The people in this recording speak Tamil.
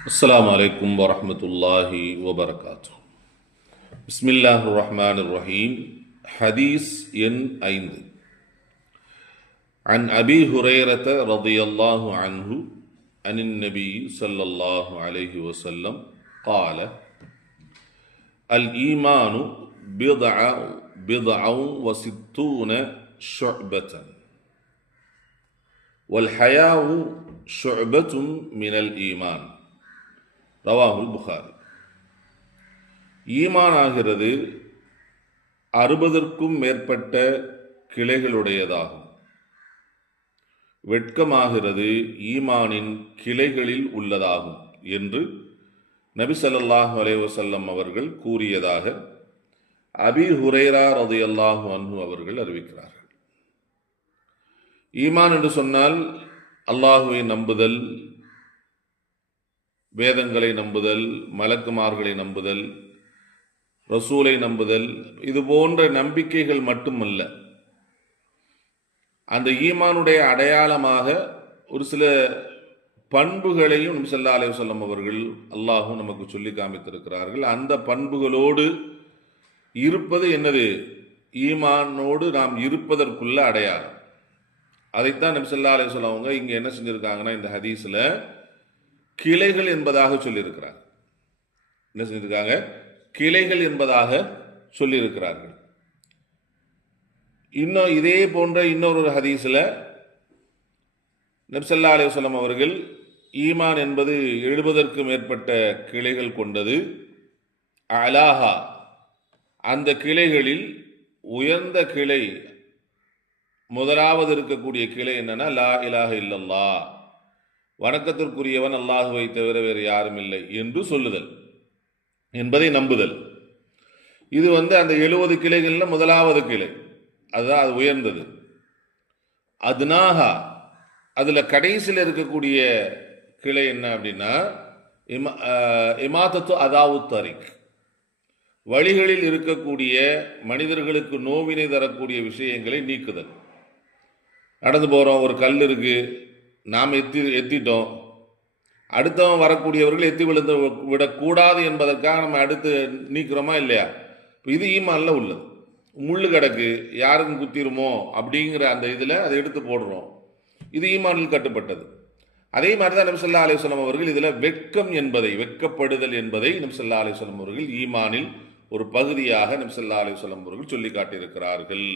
السلام عليكم ورحمة الله وبركاته. بسم الله الرحمن الرحيم. حديث ين أيند. عن أبي هريرة رضي الله عنه عن النبي صلى الله عليه وسلم قال الإيمان بضع بضع وستون شعبة. والحياء شعبة من الإيمان. ரவாமுல் புகாரி. ஈமான் ஆகிறது அறுபதற்கும் மேற்பட்ட கிளைகளுடையதாகும். வெட்கமாகிறது ஈமானின் கிளைகளில் உள்ளதாகும் என்று நபி சல்லாஹ் அலைவசல்லம் அவர்கள் கூறியதாக அபி ஹுரைரா ரதியல்லாஹு அன்ஹு அவர்கள் அறிவிக்கிறார்கள். ஈமான் என்று சொன்னால் அல்லாஹுவை நம்புதல் வேதங்களை நம்புதல் மலக்குமார்களை நம்புதல் ரசூலை நம்புதல் இது போன்ற நம்பிக்கைகள் மட்டுமல்ல. அந்த ஈமானுடைய அடையாளமாக ஒரு சில பண்புகளையும் நம்சல்லா அலைஹி அவர்கள் அல்லாஹும் நமக்கு சொல்லி காமித்திருக்கிறார்கள். அந்த பண்புகளோடு இருப்பது என்னது? ஈமானோடு நாம் இருப்பதற்குள்ள அடையாளம். அதைத்தான் நம்சல்லா அலைஹி அவங்க இங்கே என்ன செஞ்சுருக்காங்கன்னா இந்த ஹதீஸில் கிளைகள் என்பதாக சொல்லியிருக்கிறார். என்ன செஞ்சிருக்காங்க கிளைகள் என்பதாக சொல்லியிருக்கிறார்கள். இன்னும் இதே போன்ற இன்னொரு ஹதீஸில் நப்சல்லா அலுவலம் அவர்கள் ஈமான் என்பது எழுபதற்கும் மேற்பட்ட கிளைகள் கொண்டது. அலாஹா அந்த கிளைகளில் உயர்ந்த கிளை முதலாவது இருக்கக்கூடிய கிளை என்னன்னா லா இலாஹ இல்லல்லா வணக்கத்திற்குரியவன் அல்லாஹுவை தவிர வேறு யாரும் இல்லை என்று சொல்லுதல் என்பதை நம்புதல். இது வந்து அந்த எழுபது கிளைகளில் முதலாவது கிளை. அதுதான் அது உயர்ந்தது. அதுனாகா அதில் கடைசியில் இருக்கக்கூடிய கிளை என்ன அப்படின்னா இமா இமாதத்து அதாவு தரிக். வழிகளில் இருக்கக்கூடிய மனிதர்களுக்கு நோவினை தரக்கூடிய விஷயங்களை நீக்குதல். நடந்து போகிறோம் ஒரு கல் இருக்கு நாம் எத்தி எத்திட்டோம். அடுத்தவன் வரக்கூடியவர்கள் எத்தி விழுந்து விடக்கூடாது என்பதற்காக நம்ம அடுத்து நீக்கிறோமா இல்லையா? இது ஈமான்ல உள்ளது. முள்ளு கிடக்கு யாருக்கும் குத்திருமோ அப்படிங்கிற அந்த இதில் அதை எடுத்து போடுறோம். இது ஈமானில் கட்டுப்பட்டது. அதே மாதிரி தான் நம்சல்லா அலிஸ்லாம் அவர்கள் இதில் வெட்கம் என்பதை வெட்கப்படுதல் என்பதை நம்சல்லா அலிஸ்லாம் அவர்கள் ஈமானில் ஒரு பகுதியாக நம்சல்லா அலிஸ்லாம் அவர்கள் சொல்லி காட்டியிருக்கிறார்கள்